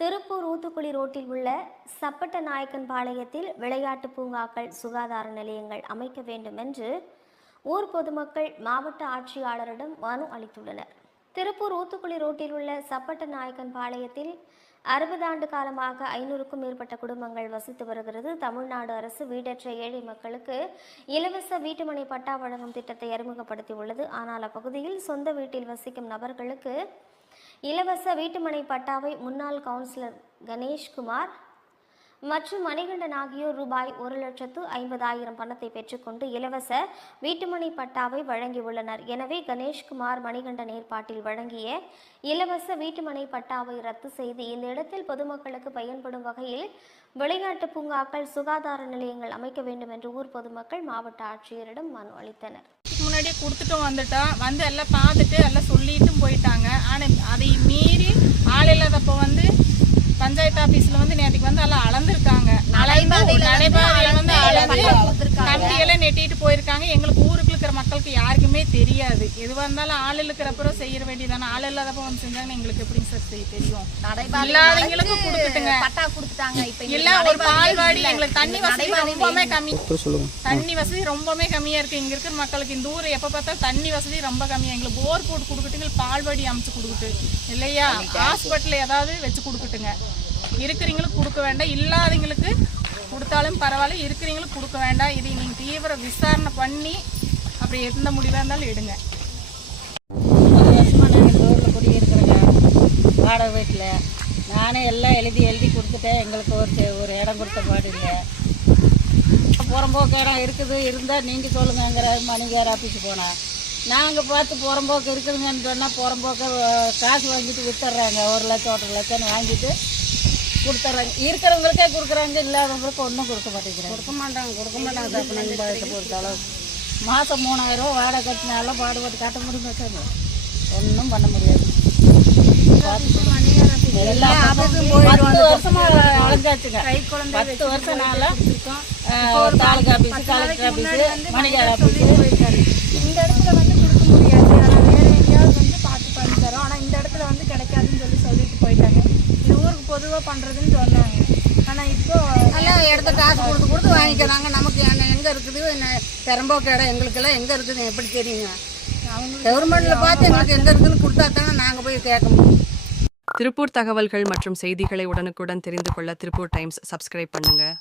திருப்பூர் ஊத்துக்குளி ரோட்டில் உள்ள சப்பட்ட நாயக்கன் பாளையத்தில் விளையாட்டு பூங்காக்கள் சுகாதார நிலையங்கள் அமைக்க வேண்டும் என்று ஊர் பொதுமக்கள் மாவட்ட ஆட்சியாளரிடம் மனு அளித்துள்ளனர். திருப்பூர் ஊத்துக்குளி ரோட்டில் உள்ள சப்பட்ட நாயக்கன் பாளையத்தில் அறுபது ஆண்டு காலமாக ஐநூறுக்கும் மேற்பட்ட குடும்பங்கள் வசித்து வருகிறது. தமிழ்நாடு அரசு வீடற்ற ஏழை மக்களுக்கு இலவச வீட்டுமனை பட்டா வழங்கும் திட்டத்தை அறிமுகப்படுத்தி உள்ளது ஆனால் அப்பகுதியில் சொந்த வீட்டில் வசிக்கும் நபர்களுக்கு இலவச வீட்டுமனை பட்டாவை முன்னாள் கவுன்சிலர் கணேஷ்குமார் மற்றும் மணிகண்டன் ஆகியோர் ரூபாய் ஒரு லட்சத்து ஐம்பதாயிரம் பணத்தை பெற்றுக்கொண்டு இலவச வீட்டுமனை பட்டாவை வழங்கியுள்ளனர். எனவே கணேஷ்குமார் மணிகண்டன் ஏற்பாட்டில் வழங்கிய இலவச வீட்டுமனை பட்டாவை ரத்து செய்து இந்த இடத்தில் பொதுமக்களுக்கு பயன்படும் வகையில் விளையாட்டு பூங்காக்கள் சுகாதார நிலையங்கள் அமைக்க வேண்டும் என்று ஊர் பொதுமக்கள் மாவட்ட ஆட்சியரிடம் மனு அளித்தனர். முன்னாடியே கொடுத்துட்டும் வந்துட்டோம். வந்து எல்லாம் பார்த்துட்டு எல்லாம் சொல்லிட்டும் போயிட்டாங்க ஆனால் அதை மீறி ஆள் இல்லாதப்போ வந்து பஞ்சாயத்து ஆபீஸ்ல வந்து நேற்றுக்கு வந்து எல்லாம் அளந்திருக்காங்க. அளந்து நடைபாதையில வந்து அளந்து கம்பியெல்லாம் நெட்டிட்டு போயிருக்காங்க. எங்களுக்கு ஊருக்கு இருக்கிற மக்களுக்கு யாருக்குமே தெரியாது. எதுவாக இருந்தாலும் ஆள் இருக்கிறப்பறம் செய்ய வேண்டியதானே. ஆள் இல்லாதப்போ வந்து செஞ்சாங்கன்னா எங்களுக்கு எப்படி சார் செய்ய தெரியும். இல்லாதவங்களுக்கு கொடுத்துட்டுங்க. பட்டா கொடுத்துட்டாங்க. இப்ப இல்ல ஒரு பால்வாடி எங்களுக்கு தண்ணி வசதி ரொம்பவே கம்மி. தண்ணி வசதி ரொம்பவே கம்மியா இருக்கு. இங்க இருக்கிற மக்களுக்கு இந்த ஊர் எப்ப பார்த்தாலும் தண்ணி வசதி ரொம்ப கம்மியா. எங்களுக்கு போர் போட்டு கொடுக்கட்டுங்க. பால்வாடி அமைச்சு கொடுக்கட்டு. இல்லையா? ஹாஸ்பிட்டல் ஏதாவது வச்சு கொடுக்கட்டுங்க. இருக்கிறவங்களுக்கு கொடுக்க வேண்டாம். இல்லாதவங்களுக்கு கொடுத்தாலும் பரவாயில்ல. இருக்கிறவங்களுக்கு கொடுக்க வேண்டாம். இதை நீங்கள் தீவிர விசாரணை பண்ணி அப்படி எந்த முடிவாக இருந்தாலும் எடுங்க. வாடகை வீட்டில். நானே எல்லாம் எழுதி எழுதி கொடுத்துட்டேன். எங்களுக்கு ஒரு செ- ஒரு இடம் கொடுத்த பாடு இல்லை. புறம்போக்கு இடம் இருக்குது. இருந்தால் நீங்கள் சொல்லுங்கங்கிற மணிகார் ஆஃபீஸுக்கு போனேன் நாங்கள் பார்த்து புறம்போக்கு இருக்குதுங்கன்னு சொன்னால் புறம்போக்க காசு வாங்கிட்டு வித்துட்றாங்க ஒரு லட்சம் ஒன்றரை லட்சம்னு வாங்கிட்டு கொடுத்துட்றாங்க. இருக்கிறவங்களுக்கே கொடுக்குறாங்க இல்லாதவங்களுக்கு ஒன்றும் கொடுக்க மாட்டேங்கிறாங்க. கொடுக்க மாட்டாங்க கொடுக்க மாட்டாங்க. தப்பு பாயத்தை பொறுத்த அளவு மாதம் மூணாயிரம் வாடகை கட்டினாலும் பாடுபட்டு கட்ட முடியும் வச்சாங்க ஒன்றும் பண்ண முடியாது. பத்து வருஷமா அலைஞ்சாச்சுங்க பத்து வருஷம் நாள தாலுகா ஆபீஸ் கலெக்டர் ஆபீஸ் மணிகார் ஆபீஸ். இந்த இடத்துல வந்து கொடுக்க முடியாது ஆனால் வேற எங்கேயாவது வந்து பார்த்து பண்ணி தரோம் ஆனால் இந்த இடத்துல வந்து கிடைக்காதுன்னு சொல்லி சொல்லிட்டு போயிட்டாங்க இது ஊருக்கு பொதுவாக பண்ணுறதுன்னு சொன்னாங்க. ஆனால் இப்போ எல்லாம் இடத்த காசு கொடுத்து கொடுத்து வாங்கிக்கிறாங்க. நமக்கு என்ன- எங்க இருக்குது என்ன பெரம்போக்கு இடம் எங்களுக்கெல்லாம் எங்க இருக்குது எப்படி தெரியுங்க? கவர்மெண்ட்ல பார்த்து எங்களுக்கு எங்க இருக்குன்னு கொடுத்தா தானே நாங்க போய் கேட்க முடியும். திருப்பூர் தகவல்கள் மற்றும் செய்திகளை உடனுக்குடன் தெரிந்து கொள்ள திருப்பூர் டைம்ஸ் சப்ஸ்கிரைப் பண்ணுங்க.